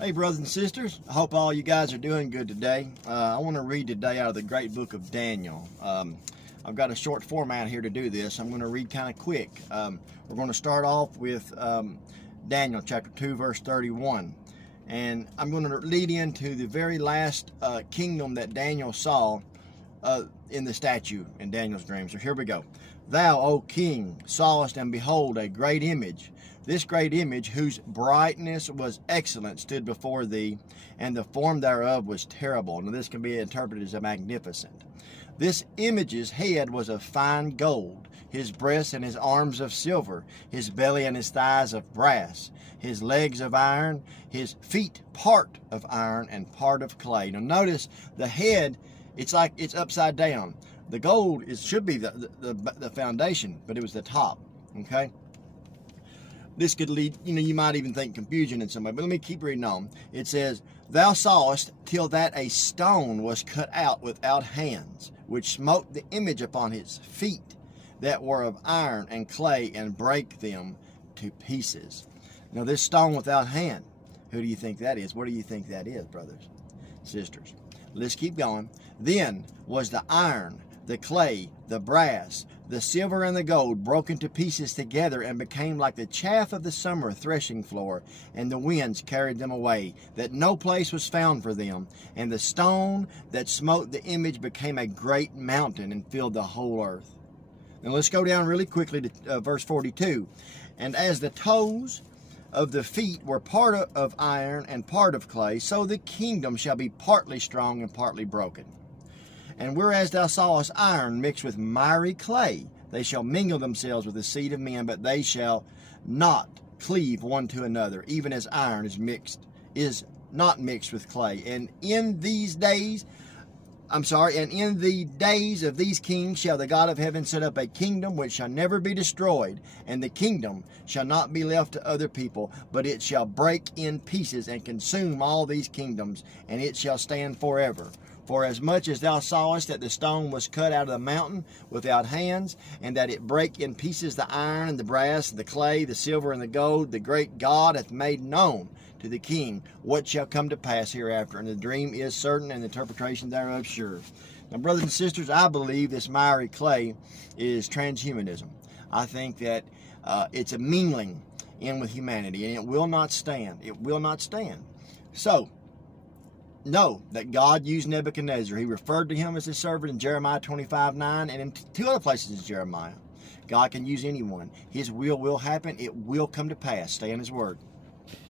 Hey brothers and sisters, I hope all you guys are doing good today. I want to read today out of the great book of Daniel. I've got a short format here to do this. I'm going to read kind of quick. We're going to start off with Daniel chapter 2 verse 31. And I'm going to lead into the very last kingdom that Daniel saw in the statue in Daniel's dream. So here we go. Thou, O king, sawest and behold a great image. This great image, whose brightness was excellent, stood before thee, and the form thereof was terrible. Now this can be interpreted as a magnificent. This image's head was of fine gold, his breasts and his arms of silver, his belly and his thighs of brass, his legs of iron, his feet part of iron and part of clay. Now notice the head, it's like it's upside down. The gold should be the foundation, but it was the top, okay? This could lead, you might even think confusion in some way, but let me keep reading on. It says, Thou sawest till that a stone was cut out without hands, which smote the image upon his feet, that were of iron and clay, and brake them to pieces. Now this stone without hand, who do you think that is? What do you think that is, brothers, sisters? Let's keep going. Then was the iron, the clay, the brass, the silver, and the gold broken to pieces together, and became like the chaff of the summer threshing floor, and the winds carried them away, that no place was found for them. And the stone that smote the image became a great mountain, and filled the whole earth. Now let's go down really quickly to verse 42. And as the toes of the feet were part of iron and part of clay, so the kingdom shall be partly strong and partly broken. And whereas thou sawest iron mixed with miry clay, they shall mingle themselves with the seed of men, but they shall not cleave one to another, even as iron is not mixed with clay. And in the days of these kings shall the God of heaven set up a kingdom which shall never be destroyed, and the kingdom shall not be left to other people, but it shall break in pieces and consume all these kingdoms, and it shall stand forever. For as much as thou sawest that the stone was cut out of the mountain without hands, and that it brake in pieces the iron and the brass, the clay, the silver, and the gold, the great God hath made known to the king what shall come to pass hereafter. And the dream is certain, and the interpretation thereof sure. Now, brothers and sisters, I believe this miry clay is transhumanism. I think that it's a mingling in with humanity, and it will not stand. It will not stand. So, know that God used Nebuchadnezzar. He referred to him as his servant in Jeremiah 25:9, and in two other places in Jeremiah. God can use anyone. His will happen. It will come to pass. Stay in his word.